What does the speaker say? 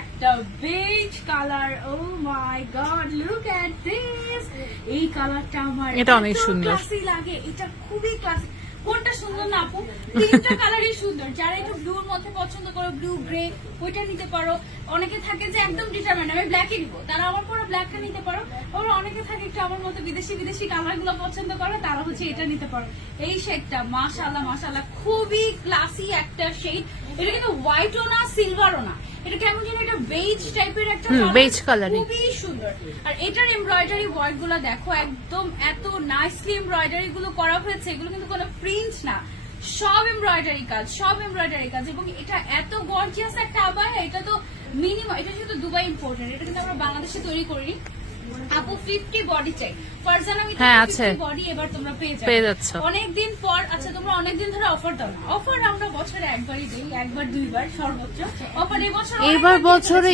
একটা beige colour oh my god look at this এই কালারটা আমার এটা অনেক সুন্দর। লাগে এটা খুবই ক্লাসি কোনটা সুন্দর না আপু? তিনটা কালারই সুন্দর। যারা একটু ব্লুর মধ্যে পছন্দ করো ব্লু গ্রে ওইটা নিতে পারো। অনেকে থাকে যে একদম ডিটারমেন্ট আমি ব্ল্যাকই নিবো। তারা আমার পরে ব্ল্যাকটা নিতে পারো। আবার অনেকে থাকে একটু আমার মতো বিদেশি বিদেশি কালারগুলো পছন্দ করে তারা হচ্ছে এটা নিতে পারো। এই শেডটা মাশাআল্লাহ মাশাআল্লাহ খুবই ক্লাসি একটা শেড এটা কিন্তু হোয়াইটও না সিলভারও না। এটা কেমন যেন একটা বেজ টাইপের একটা হুম, colour। খুবই সুন্দর আর এটার এমব্রয়ডারি ওয়ার্কগুলো দেখো একদম এত নাইসলি এমব্রয়ডারি গুলো করা হয়েছে এগুলো কিন্তু কোনো প্রিন্ট না সব এমব্রয়ডারি কাজ সব এমব্রয়ডারি কাজ এবং এটা এত গর্জিয়াস একটা আবায়া এটা তো মিনিমাম এটা যেহেতু দুবাই ইম্পোর্টেড এটা কিন্তু আমরা বাংলাদেশে তৈরি করিনি আপু ফিফটি বডি চাই ফারজানা আমি হ্যাঁ। বডি এবার তোমরা পেয়ে যাচ্ছ। অনেকদিন তোমরা অনেকদিন ধরে অফার দাও না অফার আমরা বছরে একবারই দিই একবার দুইবার সর্বোচ্চ অফার এবছর এবার বছরে।